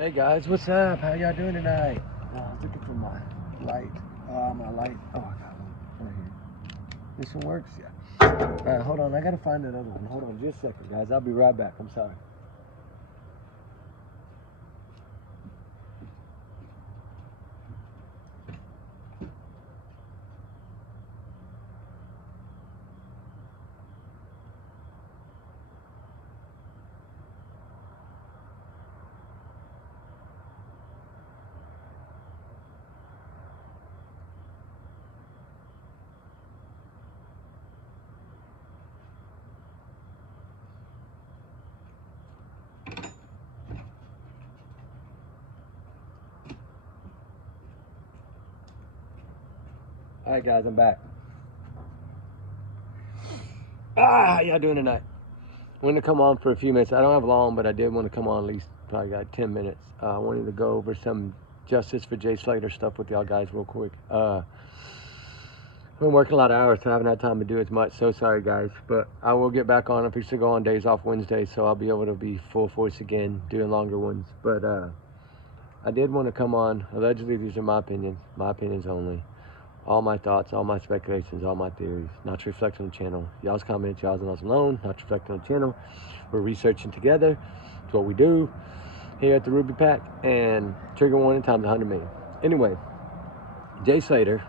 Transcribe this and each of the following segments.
Hey guys, what's up? How y'all doing tonight? I was looking for my light. My light. Oh, I got one right here. This one works? Yeah. Hold on. I gotta find that other one. Hold on just a second, guys. I'll be right back. I'm sorry. All right, guys. I'm back. How y'all doing tonight? I wanted to come on for a few minutes. I don't have long, but I did want to come on at least probably got 10 minutes. I wanted to go over some justice for Jay Slater stuff with y'all guys real quick. I've been working a lot of hours, so I haven't had time to do as much. So sorry, guys. But I will get back on. I'm fixing to go on days off Wednesday, so I'll be able to be full force again, doing longer ones. But I did want to come on. Allegedly, these are my opinions only. All my thoughts, all my speculations, all my theories, not to reflect on the channel. Y'all's comments, y'all's and us alone, not to reflect on the channel. We're researching together. It's what we do here at the Ruby Pack, and trigger warning times 100 million. Anyway, Jay Slater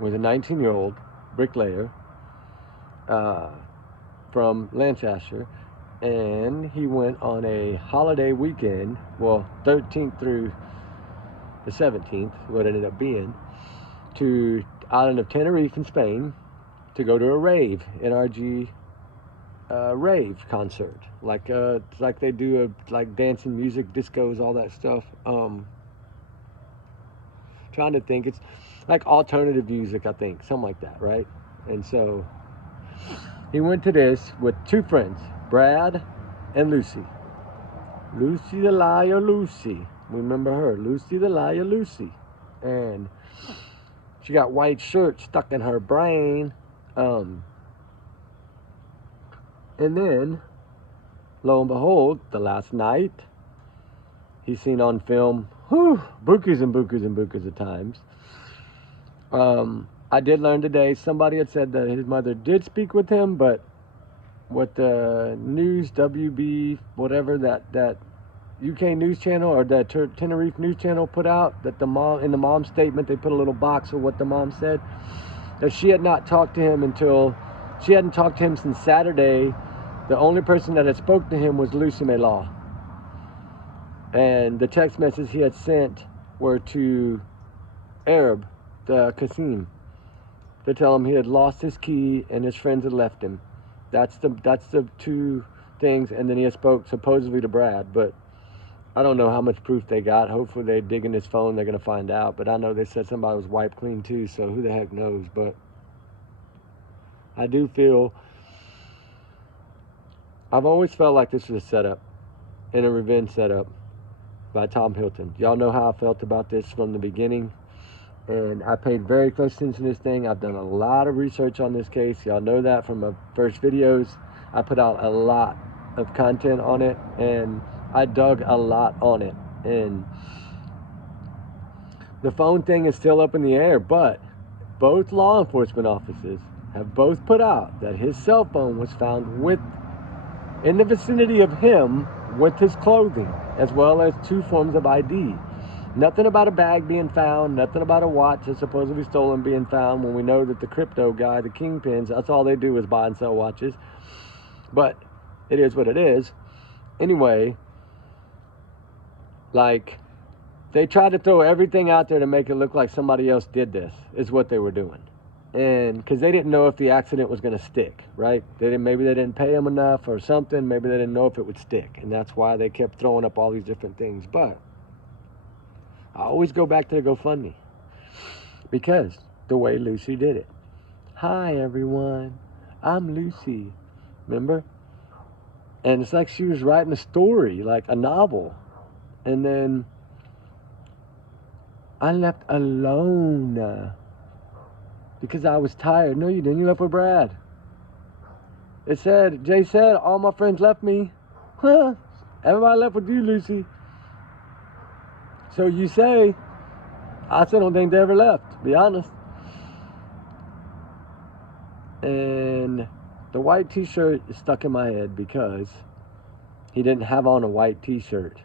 was a 19-year-old bricklayer from Lancaster, and he went on a holiday weekend, well, 13th through the 17th, what it ended up being, to island of Tenerife in Spain to go to a rave, NRG rave concert. It's like they do like dancing, music, discos, all that stuff. Trying to think, it's like alternative music, I think, something like that, right? And so he went to this with two friends, Brad and Lucy. Lucy the Liar Lucy. Remember her, Lucy the Liar Lucy. And she got white shirt stuck in her brain. And then, lo and behold, the last night, he's seen on film, bukus and bukus and bukus of times. I did learn today, somebody had said that his mother did speak with him, but what the news, WB, whatever, that UK news channel or that Tenerife news channel put out, that the mom, in the mom's statement, they put a little box of what the mom said, that she had not talked to him she hadn't talked to him since Saturday. The only person that had spoke to him was Lucy Mae. And the text messages he had sent were to Arab, the Qasim, to tell him he had lost his key and his friends had left him. That's the two things. And then he had spoke supposedly to Brad, but I don't know how much proof they got. Hopefully they dig in his phone, they're going to find out. But I know they said somebody was wiped clean too, so who the heck knows. But I do feel, I've always felt like this was a setup, and a revenge setup by Tom Hilton. Y'all know how I felt about this from the beginning, and I paid very close attention to this thing. I've done a lot of research on this case. Y'all know that from my first videos. I put out a lot of content on it, and I dug a lot on it. And the phone thing is still up in the air, but both law enforcement officers have both put out that his cell phone was found in the vicinity of him with his clothing, as well as two forms of ID. Nothing about a bag being found, nothing about a watch that's supposedly stolen being found, when we know that the crypto guy, the kingpins, that's all they do is buy and sell watches. But it is what it is. Anyway, like, they tried to throw everything out there to make it look like somebody else did this, is what they were doing. And because they didn't know if the accident was going to stick, right? Maybe they didn't pay him enough or something. Maybe they didn't know if it would stick. And that's why they kept throwing up all these different things. But I always go back to the GoFundMe, because the way Lucy did it. Hi, everyone. I'm Lucy. Remember? And it's like she was writing a story, like a novel. And then I left alone because I was tired. No, you didn't. You left with Brad. Jay said, all my friends left me. Huh? Everybody left with you, Lucy. So you say, I still don't think they ever left, to be honest. And the white t-shirt is stuck in my head because he didn't have on a white t-shirt.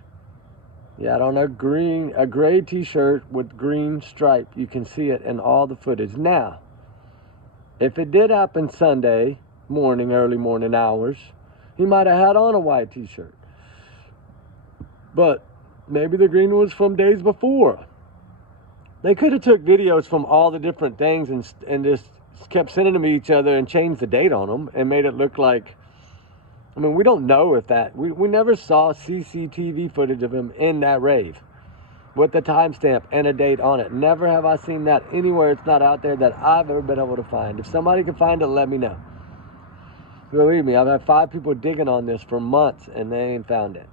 He had on a gray t-shirt with green stripe. You can see it in all the footage. Now, if it did happen Sunday morning, early morning hours, he might have had on a white t-shirt. But maybe the green was from days before. They could have took videos from all the different things and just kept sending them to each other and changed the date on them and made it look like, I mean, we don't know if that, we never saw CCTV footage of him in that rave with the timestamp and a date on it. Never have I seen that anywhere. It's not out there that I've ever been able to find. If somebody can find it, let me know. Believe me, I've had 5 people digging on this for months and they ain't found it.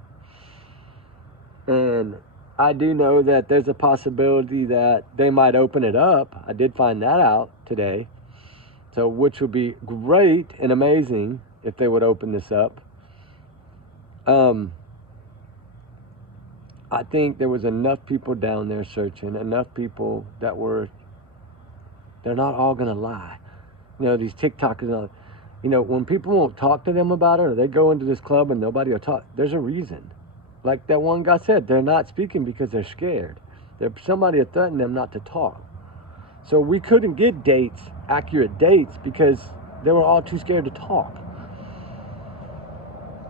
And I do know that there's a possibility that they might open it up. I did find that out today. So, which would be great and amazing if they would open this up. I think there was enough people down there searching, enough people that they're not all gonna lie. You know, these TikTokers, you know, when people won't talk to them about it, or they go into this club and nobody will talk, there's a reason. Like that one guy said, they're not speaking because they're scared. Somebody had threatened them not to talk. So we couldn't get dates, accurate dates, because they were all too scared to talk.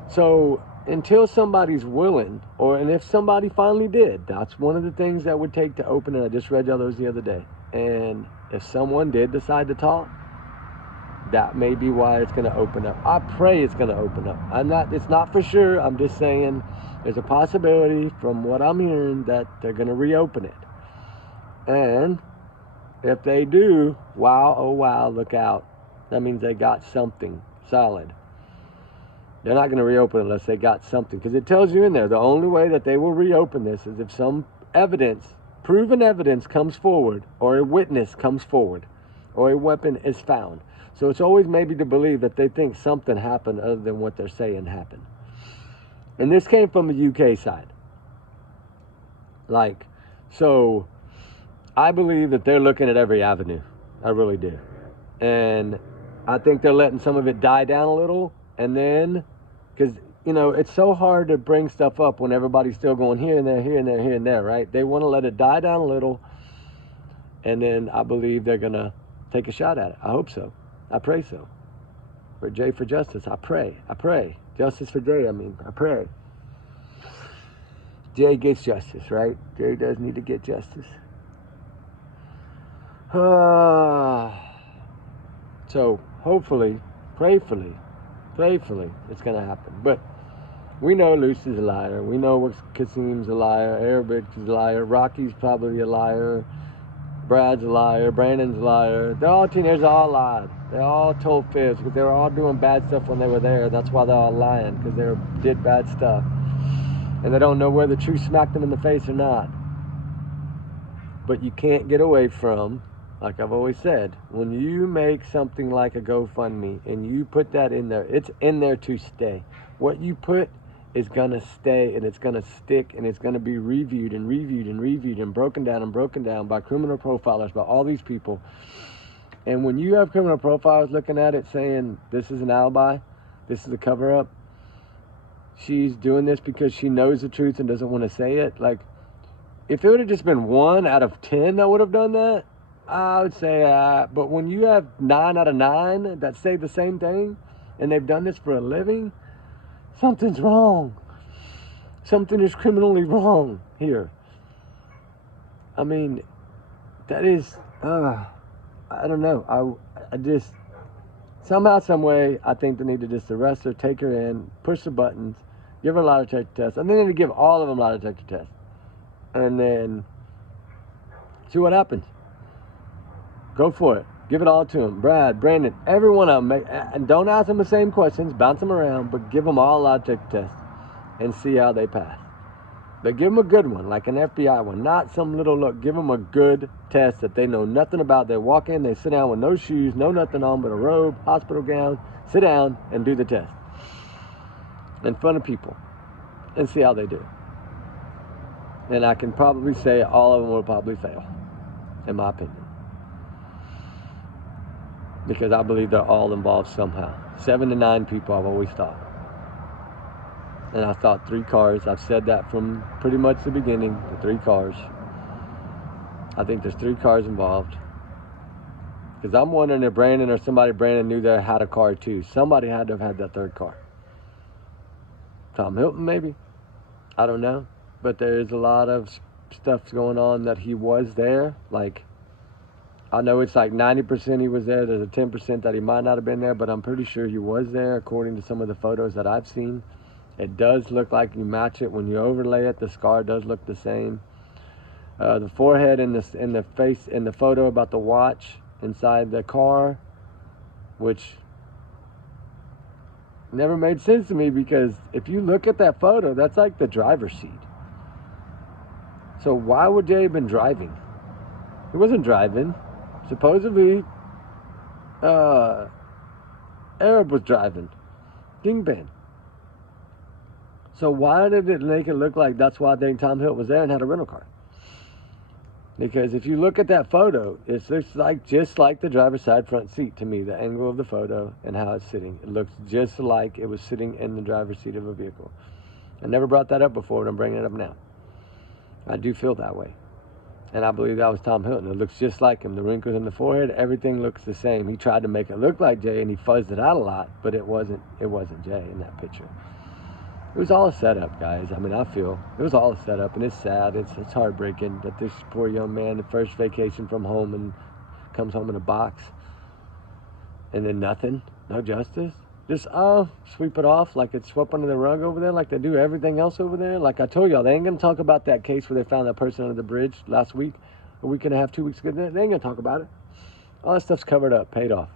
So until somebody's willing, and if somebody finally did, that's one of the things that would take to open it. I just read y'all those the other day. And if someone did decide to talk, that may be why it's going to open up. I pray it's going to open up. It's not for sure. I'm just saying there's a possibility from what I'm hearing that they're going to reopen it. And if they do, wow, oh wow, look out. That means they got something solid. They're not going to reopen it unless they got something. Because it tells you in there, the only way that they will reopen this is if some evidence, proven evidence comes forward, or a witness comes forward, or a weapon is found. So it's always maybe to believe that they think something happened other than what they're saying happened. And this came from the UK side. So I believe that they're looking at every avenue. I really do. And I think they're letting some of it die down a little. And then, because, you know, it's so hard to bring stuff up when everybody's still going here and there, here and there, here and there, right? They want to let it die down a little. And then I believe they're going to take a shot at it. I hope so. I pray so. For Jay for justice, I pray. I pray. Justice for Jay, I pray. Jay gets justice, right? Jay does need to get justice. So, hopefully, prayfully, it's going to happen. But we know Lucy's a liar. We know Kasim's a liar. Arabic's a liar. Rocky's probably a liar. Brad's a liar. Brandon's a liar. They're all teenagers. They all lied. They all told fibs because they were all doing bad stuff when they were there. That's why they're all lying, because they did bad stuff. And they don't know whether the truth smacked them in the face or not. But you can't get away from, like I've always said, when you make something like a GoFundMe and you put that in there, it's in there to stay. What you put is going to stay, and it's going to stick, and it's going to be reviewed and reviewed and reviewed and broken down by criminal profilers, by all these people. And when you have criminal profilers looking at it saying, this is an alibi, this is a cover-up, she's doing this because she knows the truth and doesn't want to say it. Like, if it would have just been 1 out of 10 that would have done that, I would say, but when you have 9 out of 9 that say the same thing, and they've done this for a living, something's wrong. Something is criminally wrong here. I mean, that is, I don't know. I just, somehow, some way, I think they need to just arrest her, take her in, push the buttons, give her a lie detector test. And they need to give all of them lie detector tests. And then see what happens. Go for it. Give it all to them. Brad, Brandon, every one of them. And don't ask them the same questions. Bounce them around. But give them all a lie detector test. And see how they pass. But give them a good one. Like an FBI one. Not some little look. Give them a good test that they know nothing about. They walk in. They sit down with no shoes. No nothing on but a robe. Hospital gown. Sit down and do the test. In front of people. And see how they do. And I can probably say all of them will probably fail, in my opinion. Because I believe they're all involved somehow. 7 to 9 people I've always thought. And I thought 3 cars. I've said that from pretty much the beginning, the 3 cars. I think there's 3 cars involved. Because I'm wondering if Brandon or somebody Brandon knew they had a car too. Somebody had to have had that 3rd car. Tom Hilton maybe? I don't know. But there is a lot of stuff going on that he was there. Like, I know it's like 90% he was there. There's a 10% that he might not have been there. But I'm pretty sure he was there according to some of the photos that I've seen. It does look like you match it. When you overlay it, the scar does look the same. The forehead and the face in the photo about the watch inside the car, which never made sense to me, because if you look at that photo, that's like the driver's seat. So why would Jay have been driving? He wasn't driving. Supposedly, Arab was driving. Kingpin. So why did it make it look like that's why Tom Hilton was there and had a rental car? Because if you look at that photo, it looks like just like the driver's side front seat to me, the angle of the photo and how it's sitting. It looks just like it was sitting in the driver's seat of a vehicle. I never brought that up before, and I'm bringing it up now. I do feel that way. And I believe that was Tom Hilton. It looks just like him. The wrinkles in the forehead, everything looks the same. He tried to make it look like Jay, and he fuzzed it out a lot, but it wasn't Jay in that picture. It was all a setup, guys. I mean, I feel it was all a setup, and it's sad. It's heartbreaking that this poor young man, the first vacation from home, and comes home in a box, and then nothing, no justice. Just sweep it off like it's swept under the rug over there, like they do everything else over there. Like I told y'all, they ain't gonna talk about that case where they found that person under the bridge last week, a week and a half, 2 weeks ago. They ain't gonna talk about it. All that stuff's covered up, paid off.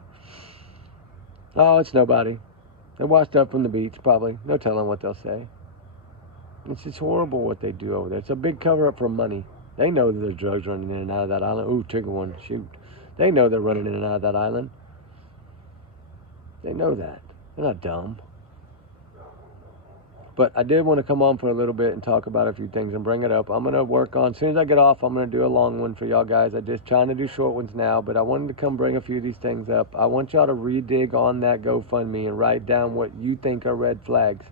Oh, it's nobody. They washed up from the beach, probably. No telling what they'll say. It's just horrible what they do over there. It's a big cover-up for money. They know that there's drugs running in and out of that island. Ooh, trigger one, shoot. They know they're running in and out of that island. They know that. They're not dumb. But I did want to come on for a little bit and talk about a few things and bring it up. I'm going to work on, as soon as I get off, I'm going to do a long one for y'all guys. I'm just trying to do short ones now, but I wanted to come bring a few of these things up. I want y'all to redig on that GoFundMe and write down what you think are red flags.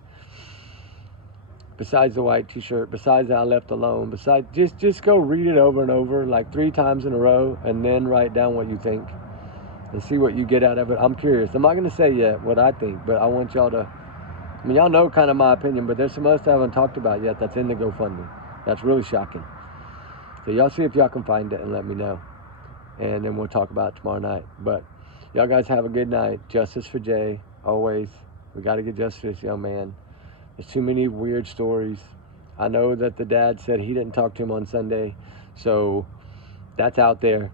Besides the white t-shirt, besides the I left alone, besides, just go read it over and over, like 3 times in a row, and then write down what you think and see what you get out of it. I'm curious. I'm not going to say yet what I think, but I want y'all to, I mean, y'all know kind of my opinion, but there's some other stuff I haven't talked about yet that's in the GoFundMe. That's really shocking. So y'all see if y'all can find it and let me know. And then we'll talk about it tomorrow night. But y'all guys have a good night. Justice for Jay, always. We got to get justice for this young man. There's too many weird stories. I know that the dad said he didn't talk to him on Sunday. So that's out there.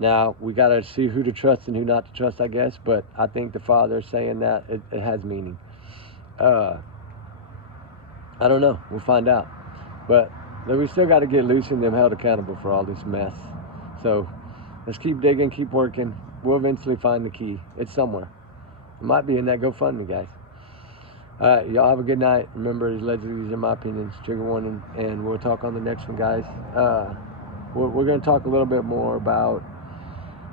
Now, we got to see who to trust and who not to trust, I guess. But I think the father saying that, it has meaning. I don't know. We'll find out. But we still got to get Lucy and them held accountable for all this mess. So let's keep digging, keep working. We'll eventually find the key. It's somewhere. It might be in that GoFundMe, guys. All right, y'all have a good night. Remember, allegedly, these are my opinions. Trigger warning. And we'll talk on the next one, guys. We're going to talk a little bit more about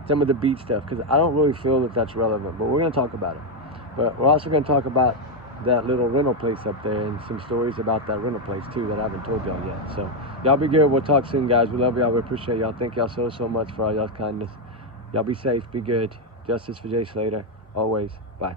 some of the beat stuff, because I don't really feel that that's relevant, but we're going to talk about it. But we're also going to talk about that little rental place up there and some stories about that rental place too that I haven't told y'all yet. So y'all be good. We'll talk soon, guys. We love y'all. We appreciate y'all. Thank y'all so much for all y'all's kindness. Y'all be safe. Be good. Justice for Jay Slater. Always. Bye.